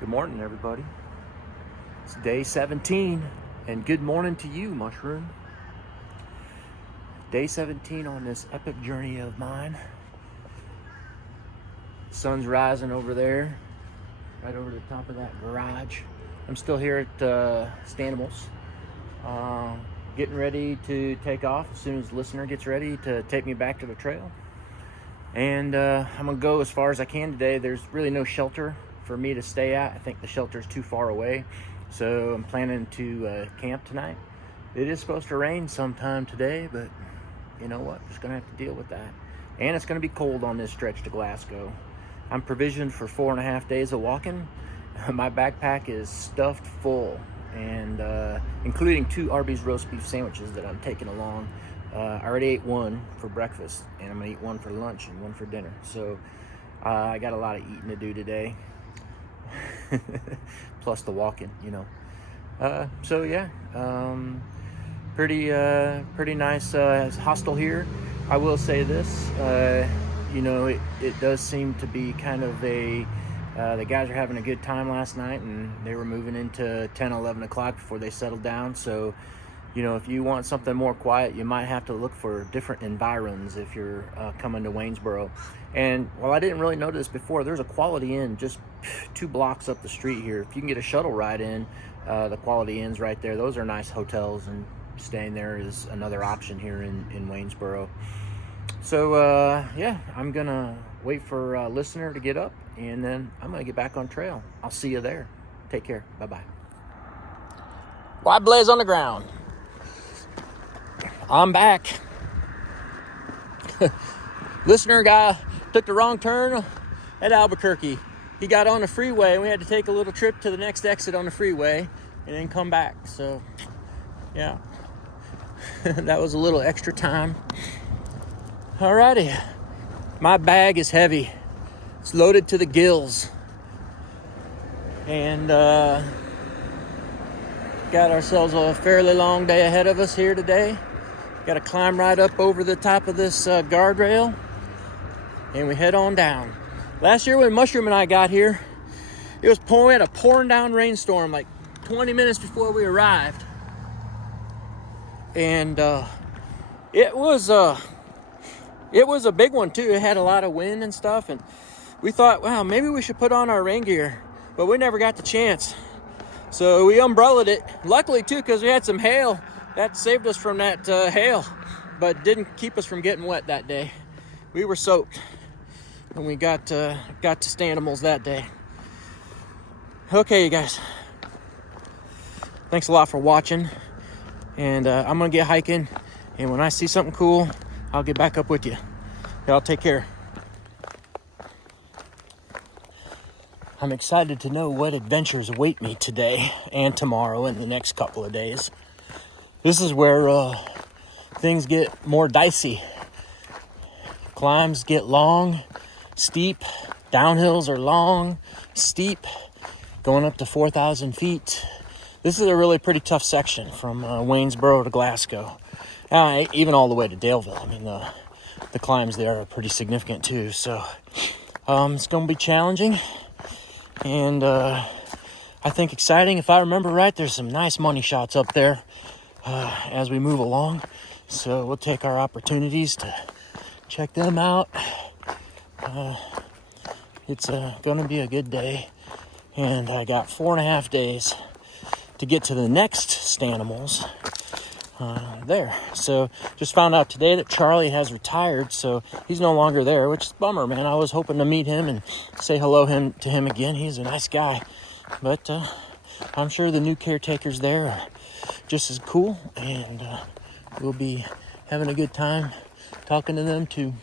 Good morning, everybody. It's day 17, and good morning to you, Mushroom. Day 17 on this epic journey of mine. Sun's rising over there, right over the top of that garage. I'm still here at Stanimals, getting ready to take off as soon as the listener gets ready to take me back to the trail. And I'm gonna go as far as I can today. There's really no shelter for me to stay at. I think the shelter's too far away, so I'm planning to camp tonight. It is supposed to rain sometime today, but you know what, just gonna have to deal with that. And it's gonna be cold on this stretch to Glasgow. I'm provisioned for 4.5 days of walking. My backpack is stuffed full, and including 2 Arby's roast beef sandwiches that I'm taking along. I already ate one for breakfast, and I'm gonna eat one for lunch and one for dinner. So I got a lot of eating to do today. Plus the walking, you know. So yeah, pretty nice. It's hostile here. I will say this, you know, it does seem to be kind of a, the guys are having a good time last night, and they were moving into 10, 11 o'clock before they settled down. So, you know, if you want something more quiet, you might have to look for different environs if you're coming to Waynesboro. And while I didn't really know this before, there's a Quality Inn just 2 blocks up the street here. If you can get a shuttle ride in, the Quality Inn's right there. Those are nice hotels, and staying there is another option here in Waynesboro. So yeah, I'm gonna wait for a listener to get up, and then I'm gonna get back on trail. I'll see you there. Take care. Bye-bye. White blaze on the ground. I'm back. Listener guy took the wrong turn at Albuquerque. He got on the freeway, and we had to take a little trip to the next exit on the freeway and then come back. So, yeah, that was a little extra time. Alrighty, my bag is heavy. It's loaded to the gills. And got ourselves a fairly long day ahead of us here today. Got to climb right up over the top of this guardrail, and we head on down. Last year when Mushroom and I got here, it was pouring. We had a pouring down rainstorm like 20 minutes before we arrived, and it was a big one too. It had a lot of wind and stuff, and we thought, wow, maybe we should put on our rain gear, but we never got the chance. So we umbrellaed it. Luckily too, because we had some hail. That saved us from that hail, but didn't keep us from getting wet that day. We were soaked when we got to Stanimals that day. Okay, you guys. Thanks a lot for watching. And I'm going to get hiking. And when I see something cool, I'll get back up with you. Y'all take care. I'm excited to know what adventures await me today and tomorrow and the next couple of days. This is where things get more dicey. Climbs get long, steep. Downhills are long, steep, going up to 4,000 feet. This is a really pretty tough section from Waynesboro to Glasgow. Even all the way to Daleville. I mean, the climbs there are pretty significant too. So it's going to be challenging. And I think exciting. If I remember right, there's some nice money shots up there as we move along. So we'll take our opportunities to check them out. It's going to be a good day. And I got 4.5 days to get to the next Stanimals there. So just found out today that Charlie has retired, so he's no longer there, which is a bummer, man. I was hoping to meet him and say hello to him again. He's a nice guy. But I'm sure the new caretakers there are just as cool, and we'll be having a good time talking to them too.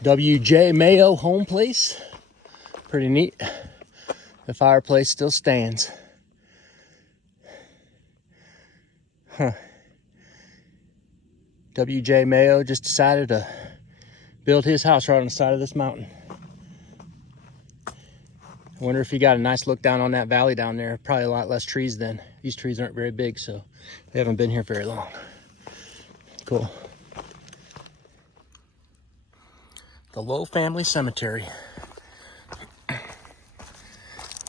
W.J. Mayo home place. Pretty neat. The fireplace still stands. Huh. W.J. Mayo just decided to build his house right on the side of this mountain. I wonder if he got a nice look down on that valley down there. Probably a lot less trees then. These trees aren't very big, so they haven't been here very long. Cool. The Lowe family cemetery.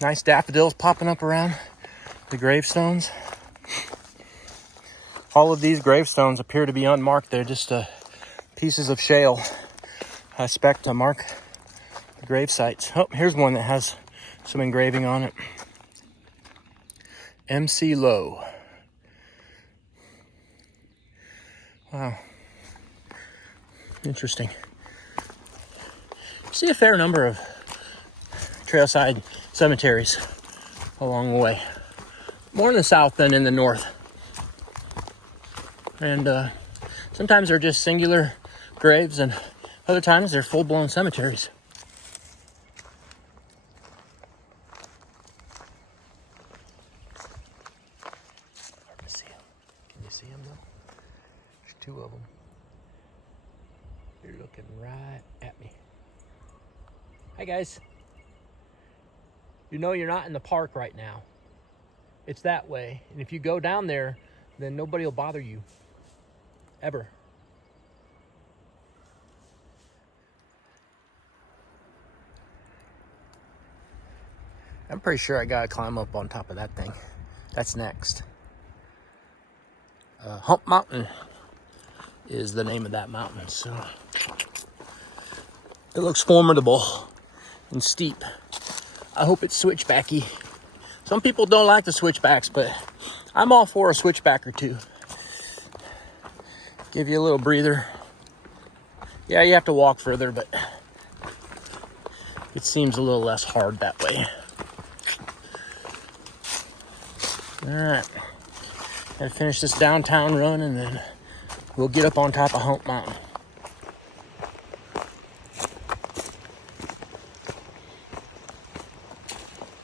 Nice daffodils popping up around the gravestones. All of these gravestones appear to be unmarked. They're just pieces of shale, I expect, to mark the grave sites. Oh, here's one that has some engraving on it. M.C. Lowe. Wow. Interesting. See a fair number of trailside cemeteries along the way. More in the south than in the north. And sometimes they're just singular graves, and other times they're full-blown cemeteries. Hard to see them. Can you see them though? There's two of them. They're looking right at me. Hi guys. You know you're not in the park right now. It's that way. And if you go down there, then nobody will bother you. Ever. I'm pretty sure I gotta climb up on top of that thing. That's next. Hump Mountain is the name of that mountain. So it looks formidable and steep. I hope it's switchbacky. Some people don't like the switchbacks, but I'm all for a switchback or two. Give you a little breather. Yeah, you have to walk further, but it seems a little less hard that way. All right, gotta finish this downtown run and then we'll get up on top of Hump Mountain.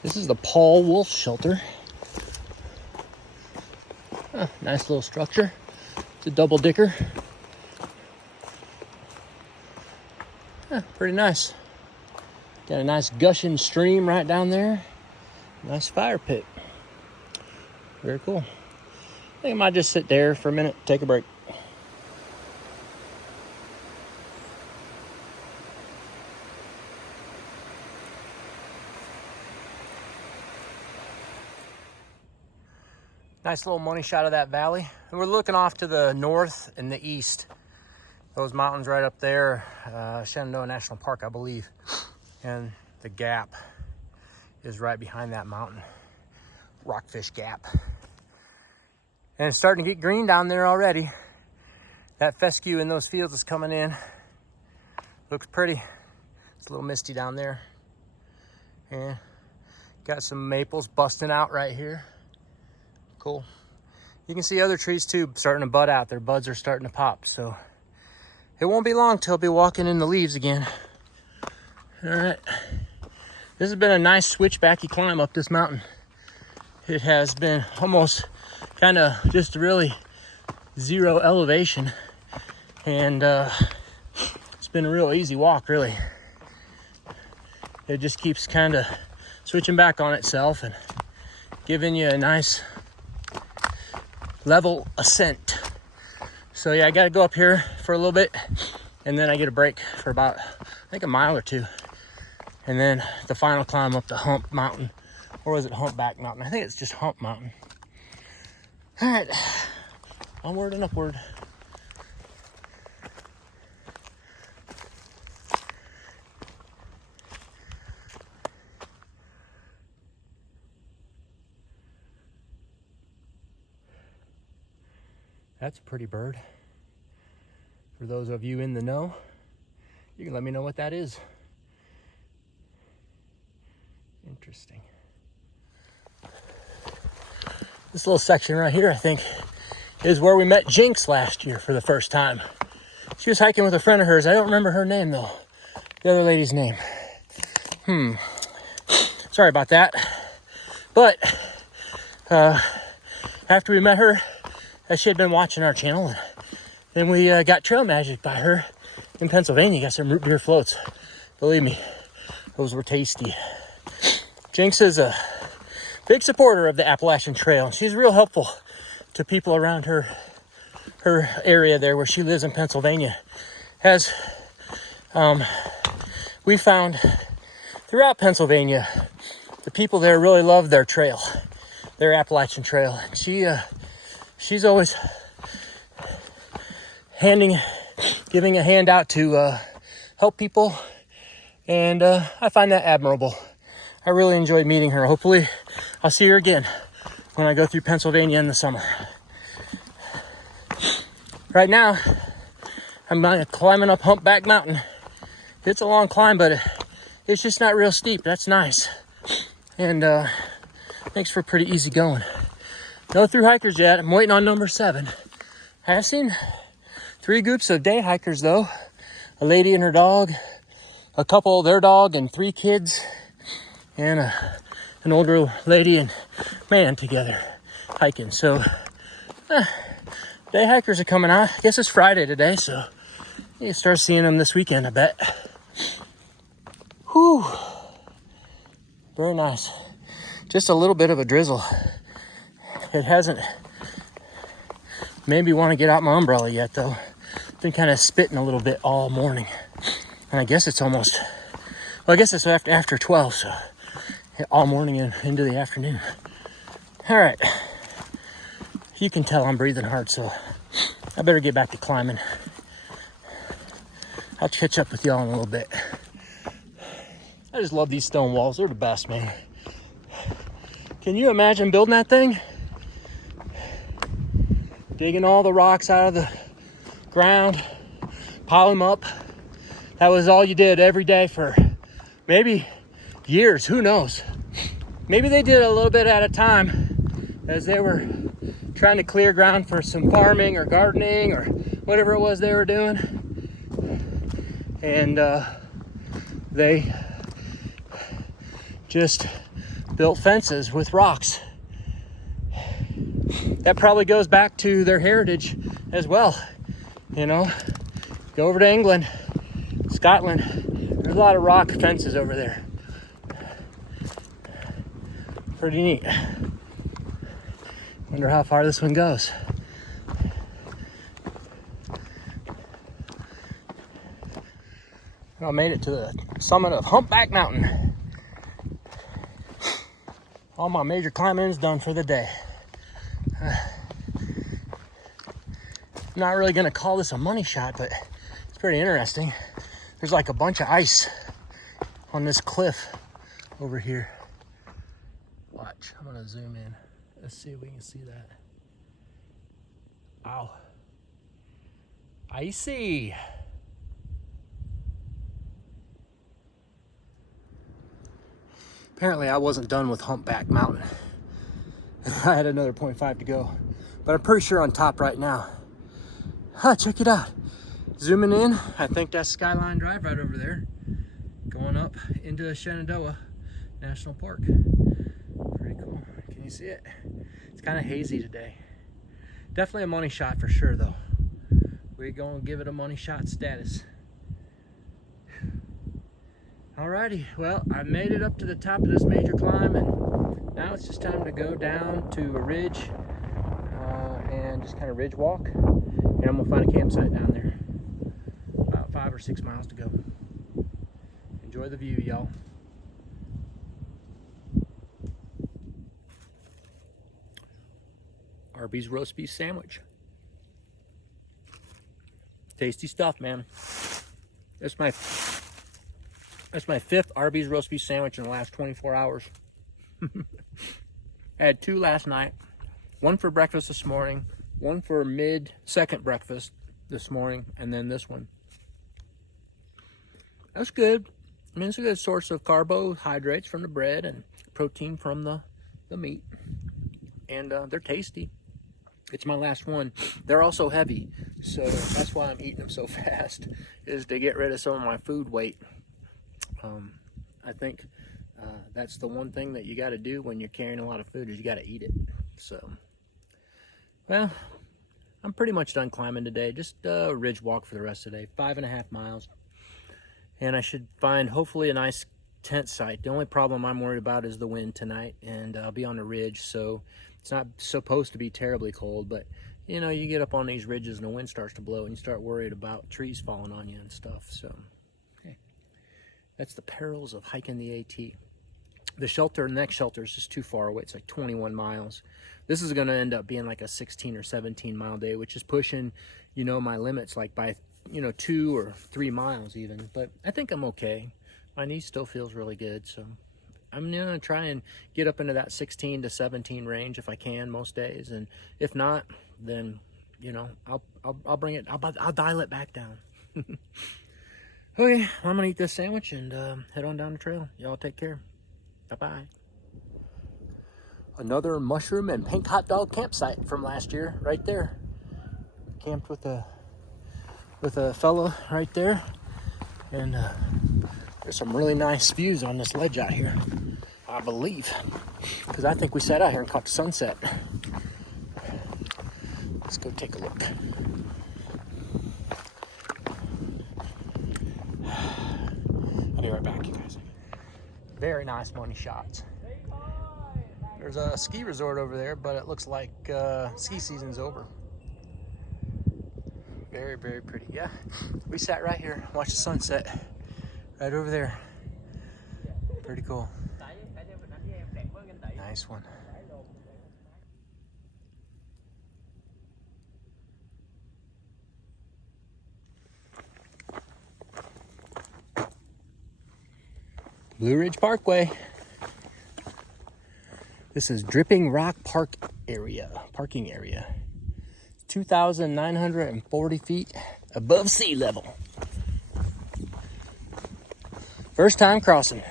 This is the Paul Wolf Shelter. Oh, nice little structure. It's a double dicker. Pretty nice. Got a nice gushing stream right down there. Nice fire pit. Very cool. I think I might just sit there for a minute, take a break. Nice little money shot of that valley. And we're looking off to the north and the east. Those mountains right up there, Shenandoah National Park, I believe. And the gap is right behind that mountain. Rockfish Gap. And it's starting to get green down there already. That fescue in those fields is coming in. Looks pretty. It's a little misty down there. And got some maples busting out right here. Cool. You can see other trees too starting to bud out. Their buds are starting to pop. So it won't be long till I'll be walking in the leaves again. All right. This has been a nice switchbacky climb up this mountain. It has been almost kind of just really zero elevation. And it's been a real easy walk, really. It just keeps kind of switching back on itself and giving you a nice level ascent. So yeah, I got to go up here for a little bit and then I get a break for about, I think, a mile or two. And then the final climb up the Hump Mountain. Or was it Humpback Mountain? I think it's just Hump Mountain. All right, onward and upward. That's a pretty bird. For those of you in the know, you can let me know what that is. Interesting. This little section right here, I think, is where we met Jinx last year for the first time. She was hiking with a friend of hers. I don't remember her name, though. The other lady's name. Sorry about that. But after we met her, she had been watching our channel And we got trail magic by her in Pennsylvania. Got some root beer floats. Believe me, those were tasty. Jinx is a big supporter of the Appalachian Trail. She's real helpful to people around her area there where she lives in Pennsylvania. We found throughout Pennsylvania, the people there really love their trail, their Appalachian Trail. She's always giving a hand out to help people, and I find that admirable. I really enjoyed meeting her. Hopefully I'll see her again when I go through Pennsylvania in the summer. Right now, I'm climbing up Humpback Mountain. It's a long climb, but it's just not real steep. That's nice. And makes for pretty easy going. No through hikers yet. I'm waiting on number 7. I have seen 3 groups of day hikers though. A lady and her dog, a couple, their dog, and 3 kids, and an older lady and man together hiking. So day hikers are coming out. I guess it's Friday today, so you start seeing them this weekend, I bet. Whew. Very nice. Just a little bit of a drizzle. It hasn't made me want to get out my umbrella yet, though. Been kind of spitting a little bit all morning. And I guess it's almost, well, I guess it's after 12, so all morning and into the afternoon. All right. You can tell I'm breathing hard, so I better get back to climbing. I'll catch up with y'all in a little bit. I just love these stone walls. They're the best, man. Can you imagine building that thing? Digging all the rocks out of the ground, pile them up. That was all you did every day for maybe years, who knows? Maybe they did a little bit at a time as they were trying to clear ground for some farming or gardening or whatever it was they were doing. And they just built fences with rocks. That probably goes back to their heritage as well. You know, go over to England, Scotland, there's a lot of rock fences over there. Pretty neat. Wonder how far this one goes. I made it to the summit of Humpback Mountain. All my major climbing is done for the day. Not really gonna call this a money shot, but it's pretty interesting. There's like a bunch of ice on this cliff over here. Watch, I'm gonna zoom in. Let's see if we can see that. Wow. Icy. Apparently I wasn't done with Humpback Mountain. I had another 0.5 to go, but I'm pretty sure on top right now. Check it out. Zooming in, I think that's Skyline Drive right over there, going up into Shenandoah National Park. Pretty cool. Can you see it? It's kind of hazy today. Definitely a money shot for sure, though. We're going to give it a money shot status. Alrighty, well, I made it up to the top of this major climb, and now it's just time to go down to a ridge and just kind of ridge walk, and I'm gonna find a campsite down there. About 5 or 6 miles to go. Enjoy the view, y'all. Arby's roast beef sandwich. Tasty stuff, man. That's my 5th Arby's roast beef sandwich in the last 24 hours. I had 2 last night. 1 for breakfast this morning, 1 for second breakfast this morning, and then this one. That's good. I mean, it's a good source of carbohydrates from the bread and protein from the meat. And they're tasty. It's my last one. They're also heavy, so that's why I'm eating them so fast, is to get rid of some of my food weight. I think that's the one thing that you got to do when you're carrying a lot of food, is you got to eat it. So, well, I'm pretty much done climbing today. Just a ridge walk for the rest of the day, 5.5 miles. And I should find hopefully a nice tent site. The only problem I'm worried about is the wind tonight, and I'll be on a ridge, so it's not supposed to be terribly cold, but you know, you get up on these ridges and the wind starts to blow and you start worried about trees falling on you and stuff. So okay, that's the perils of hiking the AT. The next shelter is just too far away. It's like 21 miles. This is going to end up being like a 16 or 17 mile day, which is pushing, you know, my limits like by, you know, 2 or 3 miles even. But I think I'm okay. My knee still feels really good, so I'm gonna try and get up into that 16 to 17 range if I can most days, and if not, then you know, I'll bring it. I'll dial it back down. Okay, well, I'm gonna eat this sandwich and head on down the trail. Y'all take care. Bye bye. Another mushroom and pink hot dog campsite from last year, right there. Camped with a fellow right there, and there's some really nice views on this ledge out here, I believe, because I think we sat out here and caught the sunset. Let's go take a look. I'll be right back, you guys. Very nice money shots. There's a ski resort over there, but it looks like ski season's over. Very, very pretty. Yeah, we sat right here, watched the sunset. Right over there. Pretty cool. Nice one. Blue Ridge Parkway. This is Dripping Rock parking area. 2,940 feet above sea level. First time crossing.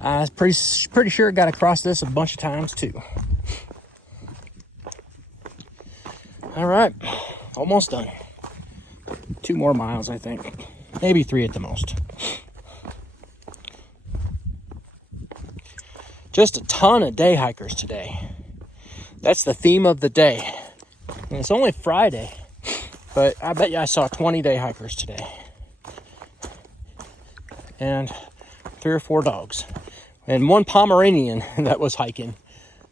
I was pretty sure I got across this a bunch of times too. All right, almost done. 2 more miles, I think. Maybe 3 at the most. Just a ton of day hikers today. That's the theme of the day. And it's only Friday. But I bet you I saw 20 day hikers today. And 3 or 4 dogs. And 1 Pomeranian that was hiking.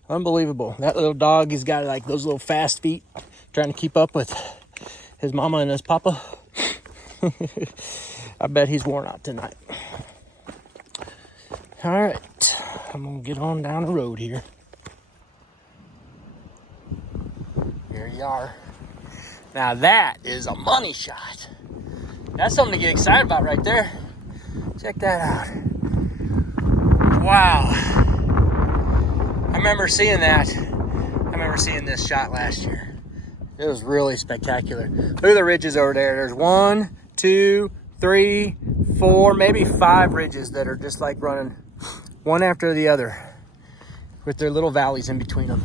Unbelievable. That little dog, he's got like those little fast feet, trying to keep up with his mama and his papa. I bet he's worn out tonight. All right, I'm gonna get on down the road here. Here you are. Now that is a money shot. That's something to get excited about right there. Check that out. Wow. I remember seeing that. I remember seeing this shot last year. It was really spectacular. Look at the ridges over there. There's 1, 2, 3, 4, maybe 5 ridges that are just like running one after the other with their little valleys in between them.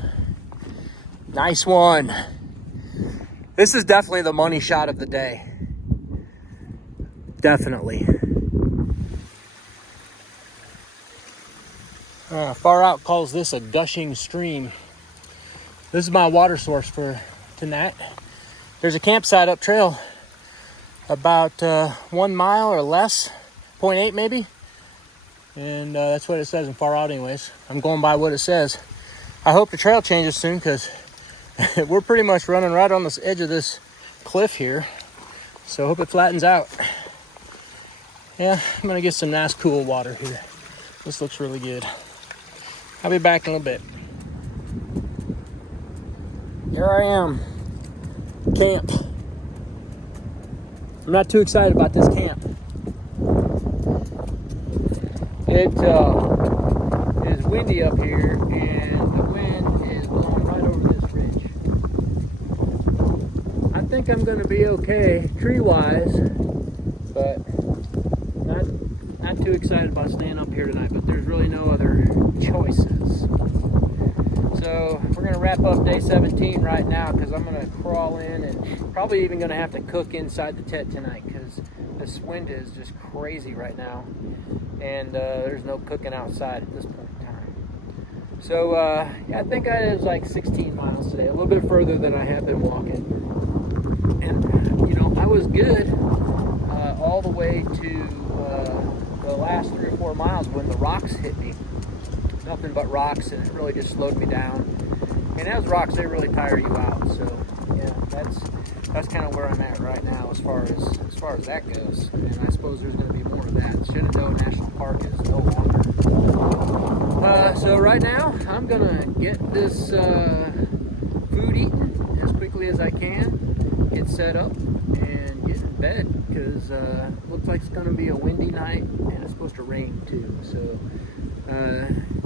Nice one. This is definitely the money shot of the day. Definitely. Far Out calls this a gushing stream. This is my water source for tonight. There's a campsite up trail about 1 mile or less, 0.8 maybe. And that's what it says in Far Out anyways. I'm going by what it says. I hope the trail changes soon, because we're pretty much running right on this edge of this cliff here. So I hope it flattens out. Yeah, I'm gonna get some nice cool water here. This looks really good. I'll be back in a little bit. Here I am, camp. I'm not too excited about this camp. It is windy up here, and the wind is blowing right over this ridge. I think I'm going to be okay tree-wise, but not too excited about staying up here tonight, but there's really no other choices. So we're going to wrap up day 17 right now, because I'm going to crawl in and probably even going to have to cook inside the tent tonight, because this wind is just crazy right now, and there's no cooking outside at this point in time. So yeah, I think I was like 16 miles today, a little bit further than I have been walking. And you know, I was good all the way to the last 3 or 4 miles when the rocks hit me. Nothing but rocks, and it really just slowed me down. And those rocks, they really tire you out. So yeah, that's kind of where I'm at right now as far as that goes. And I suppose there's going to be more of that. Shenandoah National Park is no longer. So right now, I'm gonna get this food eaten as quickly as I can, get set up, and get in bed, because looks like it's gonna be a windy night, and it's supposed to rain too. So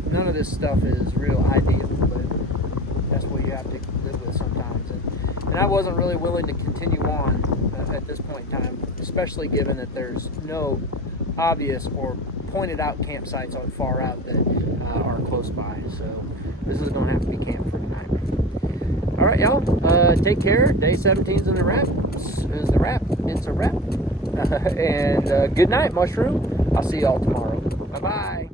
none of this stuff is real ideal, but that's what you have to live with sometimes. And I wasn't really willing to continue on at this point in time, especially given that there's no obvious or pointed out campsites on far out that are close by. So this is going to have to be camp for tonight. All right, y'all. Take care. Day 17's in the wrap. It's a wrap. And good night, Mushroom. I'll see y'all tomorrow. Bye-bye.